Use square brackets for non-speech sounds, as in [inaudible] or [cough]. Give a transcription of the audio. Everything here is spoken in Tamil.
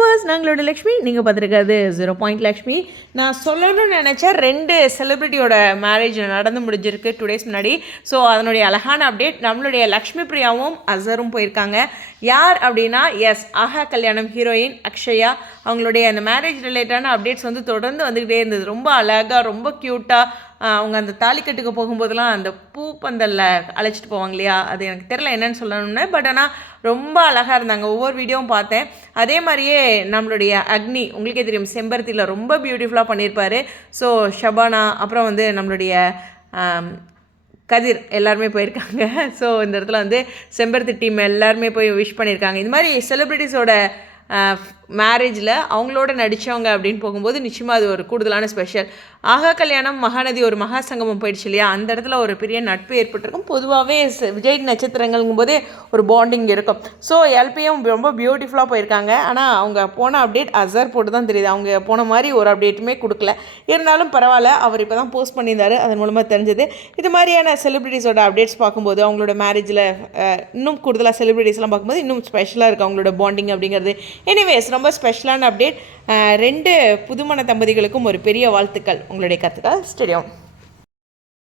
பர்ஸ் நாங்களோட லக்ஷ்மி நீங்கள் பார்த்துருக்காது ஜீரோ பாயிண்ட் லக்ஷ்மி நான் சொல்லணும்னு நினச்ச ரெண்டு செலிப்ரிட்டியோட மேரேஜ் நடந்து முடிஞ்சிருக்கு டூ டேஸ் முன்னாடி. ஸோ அதனுடைய அழகான அப்டேட் நம்மளுடைய லக்ஷ்மி பிரியாவும் அசரும் போயிருக்காங்க. யார் அப்படின்னா எஸ் ஆஹா கல்யாணம் ஹீரோயின் அக்ஷயா. அவங்களுடைய அந்த மேரேஜ் ரிலேட்டடான அப்டேட்ஸ் வந்து தொடர்ந்து வந்துக்கிட்டே இருந்தது. ரொம்ப அழகாக ரொம்ப க்யூட்டாக அவங்க அந்த தாலிக்கட்டுக்கு போகும்போதெல்லாம் அந்த பூ பந்தலில் அழைச்சிட்டு போவாங்க இல்லையா? அது எனக்கு தெரில என்னன்னு சொல்லணும்னு பட் ஆனால் ரொம்ப அழகாக இருந்தாங்க. ஒவ்வொரு வீடியோவும் பார்த்தேன். அதே மாதிரியே நம்மளுடைய அக்னி உங்களுக்கே தெரியும் செம்பருத்தியில் ரொம்ப பியூட்டிஃபுல்லாக பண்ணியிருப்பாரு. ஸோ ஷபானா அப்புறம் வந்து நம்மளுடைய கதிர் எல்லாருமே போயிருக்காங்க. [laughs] ஸோ இந்த இடத்துல வந்து செம்பருத்தி டீம் எல்லாருமே போய் விஷ் பண்ணியிருக்காங்க. இது மாதிரி செலிப்ரிட்டிஸோட மேரேஜில் அவங்களோட நடித்தவங்க அப்படின்னு போகும்போது நிச்சயமாக அது ஒரு கூடுதலான ஸ்பெஷல் ஆகா கல்யாணம் மகாநதி ஒரு மகா சங்கமம் போயிடுச்சு இல்லையா? அந்த இடத்துல ஒரு பெரிய நட்பு ஏற்பட்டிருக்கும். பொதுவாகவே விஜய் நட்சத்திரங்கள்ங்கும் போதே ஒரு பாண்டிங் இருக்கும். ஸோ எல்பியும் ரொம்ப பியூட்டிஃபுல்லாக போயிருக்காங்க. ஆனால் அவங்க போன அப்டேட் அசர் போட்டு தான் தெரியுது. அவங்க போன மாதிரி ஒரு அப்டேட்டுமே கொடுக்கல. இருந்தாலும் பரவாயில்ல. அவர் இப்போ தான் போஸ்ட் பண்ணியிருந்தாரு. அதன் மூலமாக தெரிஞ்சது. இது மாதிரியான செலிப்ரிட்டிஸோட அப்டேட்ஸ் பார்க்கும்போது அவங்களோட மேரேஜில் இன்னும் கூடுதலாக செலிப்ரிட்டிஸ்லாம் பார்க்கும்போது இன்னும் ஸ்பெஷலாக இருக்குது அவங்களோட பாண்டிங் அப்படிங்கிறது. எனிவேஸ் ரொம்ப ஸ்பெஷலான அப்டேட் ரெண்டு புதுமண தம்பதிகளுக்கும் ஒரு பெரிய வாழ்த்துக்கள். உங்களுடைய கத்துக்கா ஸ்டேடியம்